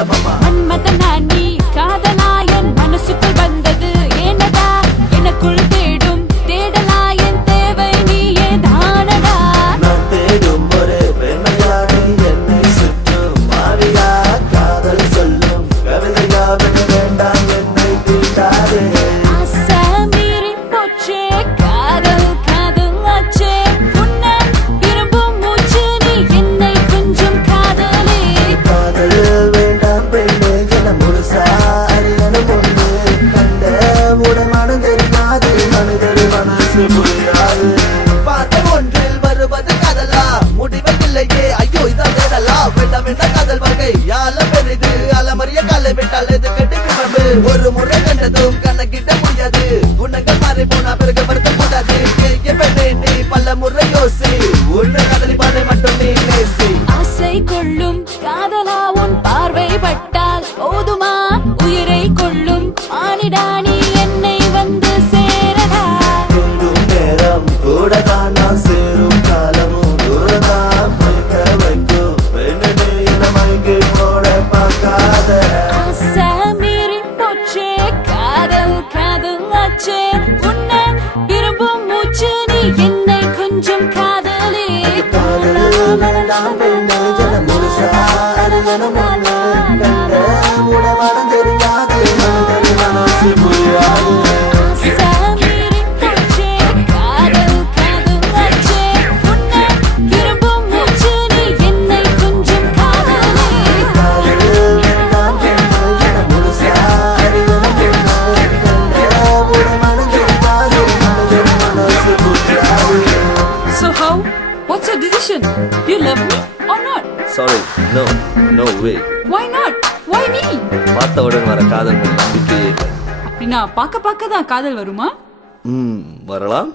மன்மதனா நீ காதலாயன் மனசுக்குள் வந்தது ஏனடா எனக்குள் தேடும் தேடலாயன் தேவை நீயே தானடா நான் தேடும் ஒரு பெண்மையாடி என்னை சுற்றும் மாறியா காதல் சொல்லும் கவிதையா விட வேண்டாம் என்னை தீட்டாதே ஆசை மீறி போச்சே காதல் காதல் ஆச்சே உன்னை விரும்பும் மூச்சு நீ என்னை கொஞ்சம் காதலே காதல் வேண்டாம் பெண்ணே என முழுசா அறியணும் ஒன்று கண்ட உடமானம் தெரியாது மனிதர் மனசு புரியாது பார்த்த ஒன்றில் வருவது காதலா முடிவதில்லையே ஐயோ இதான் தேடலா வேண்டாம் வேண்டாம் காதல் வகை யால பெரிது அலமறிய காலை விட்டால் எது கெட்டு கிளம்பு ஒரு முறை கண்டதும் கணக்கிட முடியாது குணங்கள் மாறி போனா பிறகு வருத்த கூடாது பெண்ணே நீ பல முறை யோசி உன்னை காதலி பானை மட்டும் நீ நேசி ஆசை கொள்ளும் காதலா உன் பார்வை பட்டால் போதுமா உயிரை கொள்ளும் ஆனிடா நீ என்னை வந்து சேரடா தேடும் நேரம் கூட தான் நான் சேரும் காலமும் தூரதான் மயக்க வைக்கும் பெண்ணே என்ன மயங்கி போட பார்க்காத ஆசை மீறி போச்சே காதல் காதல் ஆச்சே உன்னை விரும்பும் மூச்சு நீ என்னை கொஞ்சம் காதலே காதல் வேண்டாம் பெண்ணே என முழுசா அறியணும் ஒன்று கண்ட உடமானம் தெரியாது மனிதர் மனசு புரியாது ஆசை மீறி போச்சே காதல் காதல் ஆச்சே உன்னை விரும்பும் மூச்சு நீ என்னை கொஞ்சம் காதலே காதல் வேண்டாம் பெண்ணே என முழுசா அறியணும் ஒன்று கண்ட உடமானம் தெரியாது மனிதர் மனசு புரியாது So how? What's your decision? You love me or not? Sorry, no way. Why not? Why me? பார்த்தவுடன் வர காதல் மேல் நம்பிக்கையே இல்லை. அப்படின்னா பார்க்க தான் காதல் வருமா? வரலாம்.